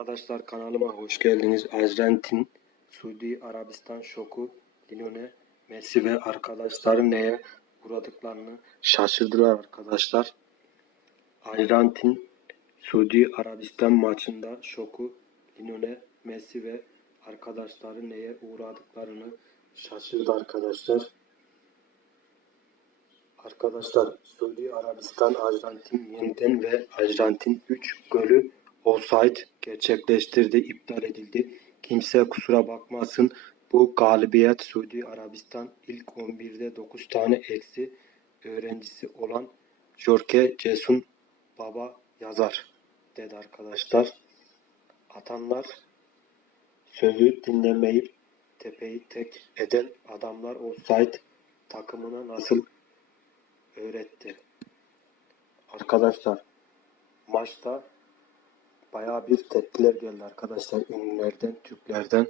Arkadaşlar kanalıma hoş geldiniz. Arjantin, Suudi Arabistan şoku Lionel Messi ve arkadaşları neye uğradıklarını şaşırdılar arkadaşlar. Arjantin, Suudi Arabistan maçında şoku Lionel Messi ve arkadaşları neye uğradıklarını şaşırdı arkadaşlar. Arkadaşlar Suudi Arabistan Arjantin yeniden ve Arjantin 3 golü offside gerçekleştirdi, iptal edildi. Kimse kusura bakmasın. Bu galibiyet Suudi Arabistan ilk 11'de 9 tane eksi öğrencisi olan Jorge Cesun Baba yazar dedi arkadaşlar. Atanlar sözü dinlemeyip tepeyi tek eden adamlar offside takımına nasıl öğretti. Arkadaşlar maçta bayağı bir tepkiler geldi arkadaşlar ünlülerden, Türklerden.